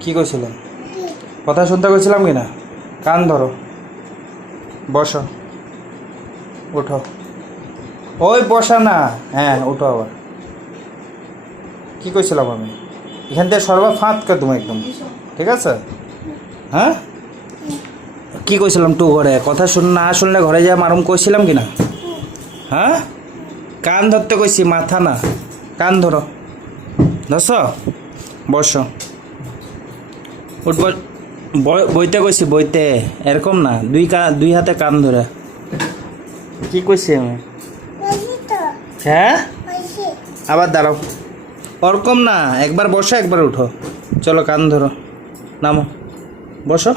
কি কইছিলাম? কথা শুনতে কইছিলাম কি না? কান ধরো, বসো, উঠো। ওই বসা না, হ্যাঁ উঠো আবার। কি কইছিলাম আমি? এখান থেকে সর্বা ফাঁদ কে তুমি একদম, ঠিক আছে? হ্যাঁ, কি কইছিলাম? টু ঘরে কথা না শুনলে ঘরে যা মারুম কইছিলাম কি না? হ্যাঁ, কান ধরতে কইছি, মাথা না। কান ধরো, ধরছ? বসো, উঠব। বইতে কইছি, বইতে, এরকম না। দুই হাতে কান ধরে। কি কইছি আমি? হ্যাঁ, আবার দাঁড়াও। ওরকম না, একবার বসো একবার উঠো। চলো, কান ধরো, নামো, বসো।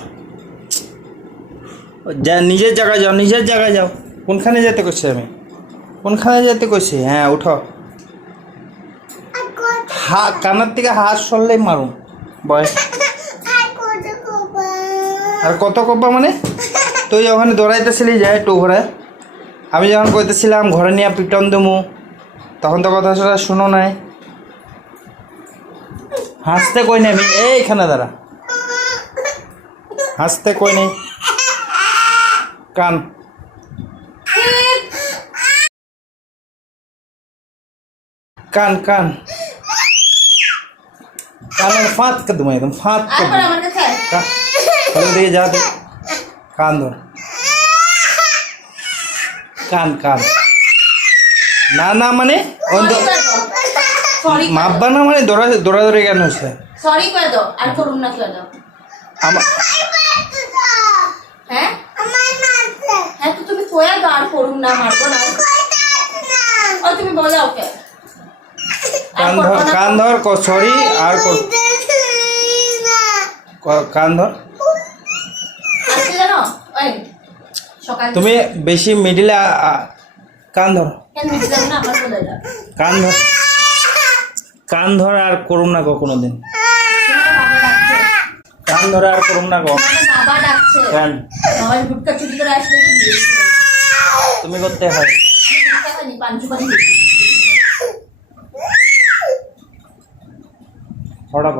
যা, নিজের জায়গায় যাও, নিজের জায়গায় যাও। কোনখানে যেতে কইছি আমি? কোনখানে যেতে কইছি? হ্যাঁ, উঠো। কানের থেকে হাত সরলেই মারুম। বয়স আর কত কব্বা মানে? তুই ওখানে দৌড়াইতেছিলি যে টু ঘরে, আমি যখন কইতেছিলাম ঘরে নিয়ে পিটন দেবো, তখন তো কথা সেটা শুনো নাই। হাসতে কই নাই আমি, এইখানে দাঁড়া। হাসতে কই নেই। কান, কান, কান, কানের ফাঁদ কে তুমি একদম ফাঁদ কে দিকে যা। কান ধর, কান, কান। না না মানে মাপবা না মানে দৌড়াদৌড়ি কেন হচ্ছে? সরি কই দাও, আর করুম না কই দাও। আমার হ্যাঁ হ্যাঁ, তো তুমি কইয়া দাও, আর করুম না, মারবো না। ও তুমি বলো ওকে। কান ধর, সরি আর কান ধর। আজকে জানো ওই সকাল তুমি বেশি মিডিলে কান ধর, কেন মিছিলে না আমার বলে দাও। কান ধর, কান ধর আর করুম না কখনো দিন। কান ধরে আর করুম না কখন। বাবা ডাকছে। কান বাবার গুটকা চুরি করে আসলে তুমি করতে হয়। আমি পাঞ্চু করে হঠাৎ